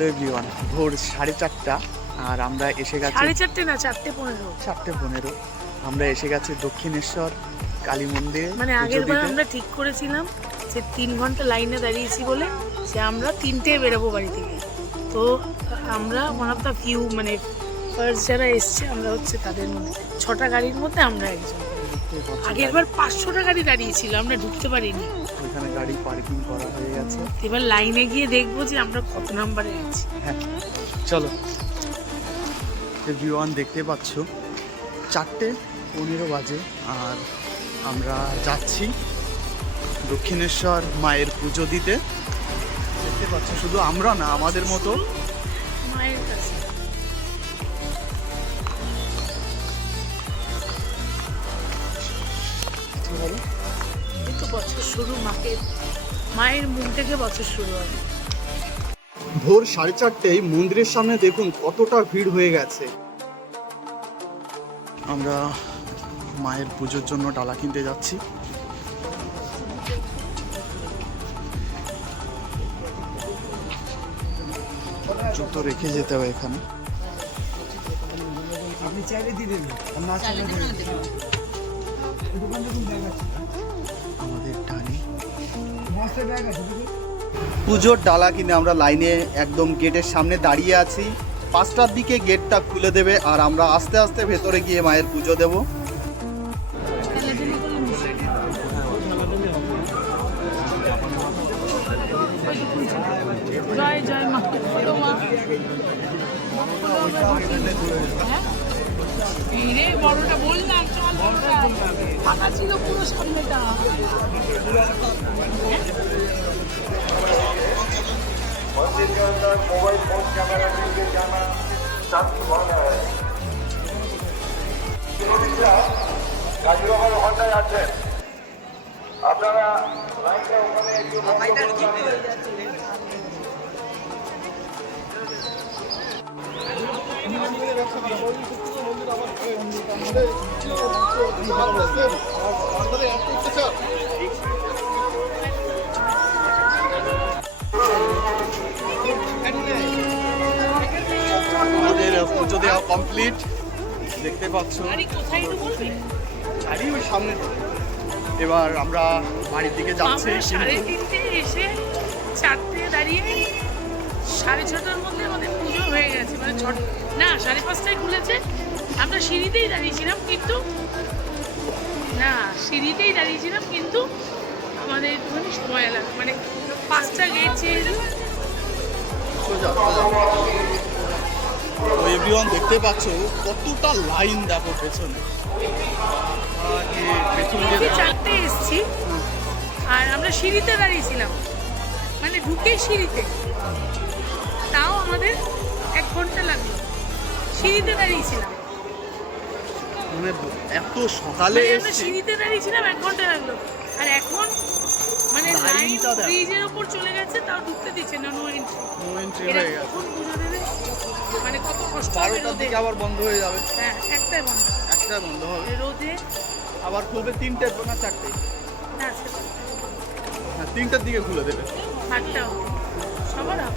Hello everyone ভোর সাড়ে চারটা আর আমরা এসে গেছি সাড়ে চারটে না চারটে পনেরো। চারটে পনেরো। আমরা এসে গেছি দক্ষিণেশ্বর কালী মন্দিরে মানে আগের বার আমরা ঠিক করেছিলাম যে তিন ঘণ্টা লাইনে দাঁড়িয়েছি বলে যে আমরা তিনটে বেরোবো বাড়ি থেকে। তো আমরা ওয়ান অফ দ্য ফিউ মানে ফার্স্ট যারা এসছে আমরা হচ্ছে তাদের মধ্যে ছটা গাড়ির মধ্যে আমরা একজন। আগের বার পাঁচশোটা গাড়ি দাঁড়িয়েছিল আমরা ঢুকতে পারিনি। গাড়ি পার্কিং করা হয়ে গেছে। এবার লাইনে গিয়ে দেখব যে আমরা কত নাম্বারে আছি। হ্যাঁ চলো। এভরিওয়ান দেখতে পাচ্ছ চারটে পনেরো বাজে আর আমরা যাচ্ছি দক্ষিণেশ্বর মায়ের পুজো দিতে। দেখতে পাচ্ছ শুধু আমরা না আমাদের মতো মায়ের কাছে। বছর শুরু মাকে মায়ের মুখ থেকে বছর শুরু হবে। ভোর সাড়ে চারটেই মন্দিরের সামনে দেখুন কতটা ভিড় হয়ে গেছে। আমরা মায়ের পুজোর জন্য ডালা কিনতে যাচ্ছি। জুতো রেখে যেতে হবে এখানে। আপনি চাইলে দিলেন আর আমাদের পুজোর ডালা কিনে আমরা লাইনে একদম গেটের সামনে দাঁড়িয়ে আছি। পাঁচটার দিকে গেটটা খুলে দেবে আর আমরা আস্তে আস্তে ভেতরে গিয়ে মায়ের পুজো দেব। জয় জয় মা। বলো মা হ্যাঁ? এই রে বড়টা বললাম চল বড়টা ফাঁকা ছিল পুরো সামনেটা হ্যাঁ? কাজিরঙার ঘন্টায় আছেন আপনারা। আমাদের পুজো দেওয়া কমপ্লিট দেখতে পাচ্ছ। গাড়ি ওই সামনে এবার আমরা বাড়ির দিকে যাচ্ছি। সাড়ে তিনটে এসে চারটে দাঁড়িয়ে সাড়ে ছটার মধ্যে আমাদের পুজো হয়ে গেছে। মানে ছটা না সাড়ে পাঁচটায় খুলেছে। আমরা সিঁড়িতেই দাঁড়িয়েছিলাম কিন্তু না সিঁড়িতেই দাঁড়িয়েছিলাম কিন্তু আমাদের একটুখানি সময় লাগে মানে পাঁচটা গেট এভরিওয়ান দেখতে পাচ্ছ কতটা লাইন দেখো পেছনে। চারটে এসছি আর আমরা সিঁড়িতে দাঁড়িয়েছিলাম মানে ঢুকে সিঁড়িতে। তাও আমাদের এক ঘণ্টা লাগল। সিঁড়িতে দাঁড়িয়েছিলাম। মানে এত সকালে মানে আমরা সিঁড়িতে দাঁড়িয়েছিলাম এক ঘণ্টা লাগল। আর এখন মানে লাইন। ব্রিজের উপর চলে গেছে তাও ঢুকতে দিচ্ছে না নো এন্ট্রি entry এরা হয়ে গেছে। কখন পুজো দেবে মানে কত কষ্ট হবে রোদে? দিকে আবার বন্ধ হয়ে যাবে। হ্যাঁ একটাই বন্ধ। একটা বন্ধ হবে। রোদে? আবার খুলবে তিনটে না চারটে? না হ্যাঁ তিনটার দিকে খুলে দেবে। আটটাও সবার আপ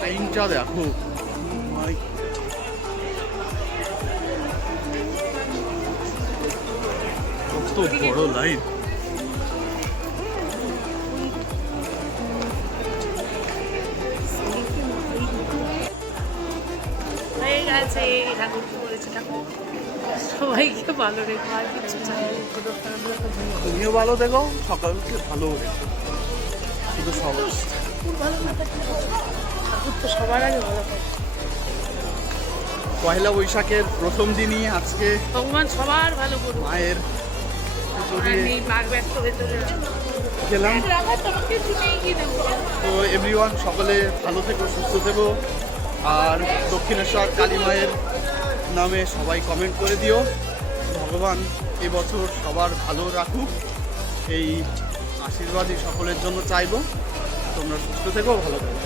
টাইমটা দেখো। My বড় লাইন হয়ে গেছে ঠাকুর কি ঠাকুর? সবাইকে ভালো রেখো আর কিছু তুমিও ভালো দেখো সকালকে ভালো শুধু ঠাকুর তো সবার আগে ভালো থাকে পয়লা বৈশাখের প্রথম দিনই আজকে ভগবান সবার ভালো করুন মায়ের গেলাম। তো এভরিওয়ান সকলে ভালো থেকো সুস্থ থেকো। আর দক্ষিণেশ্বর কালী মায়ের নামে সবাই কমেন্ট করে দিও। ভগবান এবছর সবার ভালো রাখুক। এই আশীর্বাদই সকলের জন্য চাইব। তোমরা সুস্থ থেকো ভালো থেকো।